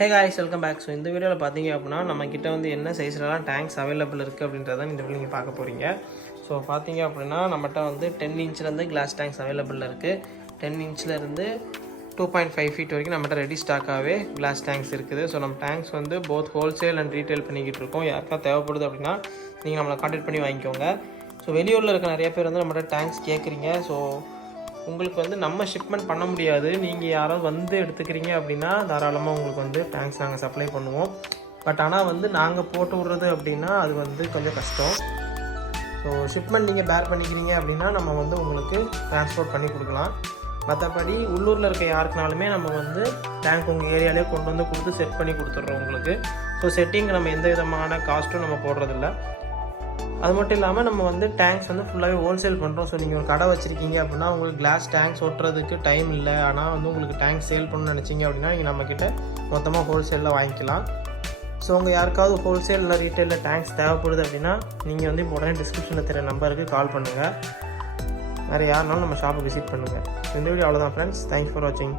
ஹே guys, welcome back. So இந்த வீடியோவில் பார்த்தீங்க அப்படின்னா நம்மக்கிட்ட வந்து என்ன சைஸ்லலாம் டேங்க்ஸ் அவைலபிள் இருக்குது அப்படின்றத இந்த வீடியோ நீங்கள் பார்க்க போகிறீங்க. ஸோ பார்த்தீங்க அப்படின்னா நம்மகிட்ட வந்து 10 இன்ச்லேருந்து கிளாஸ் டேங்க்ஸ் அவைலபிள் இருக்குது. 10 இன்ச்லேருந்து 2.5 ஃபீட் வரைக்கும் நம்மகிட்ட ரெடி ஸ்டாக்காகவே கிளாஸ் டேங்க்ஸ் இருக்குது. ஸோ நம்ம டேங்க்ஸ் வந்து போத் ஹோல்சேல் அண்ட் ரீட்டைல் பண்ணிக்கிட்டு இருக்கோம். யாருக்கா தேவைப்படுது அப்படின்னா நீங்கள் நம்மளை கான்டாக்ட் பண்ணி வாங்கிக்கோங்க. ஸோ வெளியூரில் இருக்க நிறைய பேர் வந்து நம்மகிட்ட டேங்க்ஸ் கேட்குறீங்க. ஸோ உங்களுக்கு வந்து நம்ம ஷிப்மெண்ட் பண்ண முடியாது, நீங்கள் யாராவது வந்து எடுத்துக்கிறீங்க அப்படின்னா தாராளமாக உங்களுக்கு வந்து டேங்க்ஸ் நாங்கள் சப்ளை பண்ணுவோம். பட் ஆனால் வந்து நாங்கள் போட்டு விட்றது அப்படின்னா அது வந்து கொஞ்சம் கஷ்டம். ஸோ ஷிப்மெண்ட் நீங்கள் பேர் பண்ணிக்கிறீங்க அப்படின்னா நம்ம வந்து உங்களுக்கு ட்ரான்ஸ்போர்ட் பண்ணி கொடுக்கலாம். மற்றபடி உள்ளூரில் இருக்க யாருக்குனாலுமே நம்ம வந்து டேங்க் உங்கள் ஏரியாலே கொண்டு வந்து கொடுத்து செட் பண்ணி கொடுத்துட்றோம் உங்களுக்கு. ஸோ செட்டிங் நம்ம எந்த விதமான காஸ்ட்டும் நம்ம போடுறதில்ல. அது மட்டும் இல்லாமல் நம்ம வந்து டேங்க்ஸ் வந்து ஃபுல்லாகவே ஹோல்சேல் பண்ணுறோம். ஸோ நீங்கள் ஒரு கடை வச்சுருக்கீங்க அப்படின்னா உங்களுக்கு கிளாஸ் டேங்க்ஸ் ஒட்டுறதுக்கு டைம் இல்லை, ஆனால் வந்து உங்களுக்கு டேங்க் சேல் பண்ணணும்னு நினச்சிங்க அப்படின்னா நீங்கள் நம்மக்கிட்ட மொத்தமாக ஹோல்சேலில் வாங்கிக்கலாம். ஸோ உங்கள் யாருக்காவது ஹோல்சேல் இல்லை ரீட்டைலில் டேங்க்ஸ் தேவைப்படுது அப்படின்னா நீங்கள் வந்து உடனே டிஸ்கிரிப்ஷனில் தெரிய நம்பருக்கு கால் பண்ணுங்கள். வேறு யாருனாலும் நம்ம ஷாப்பை விசிட் பண்ணுங்கள். இந்த வீடியோ அவ்வளோதான் ஃப்ரெண்ட்ஸ். தேங்க்ஸ் ஃபார் வாட்சிங்.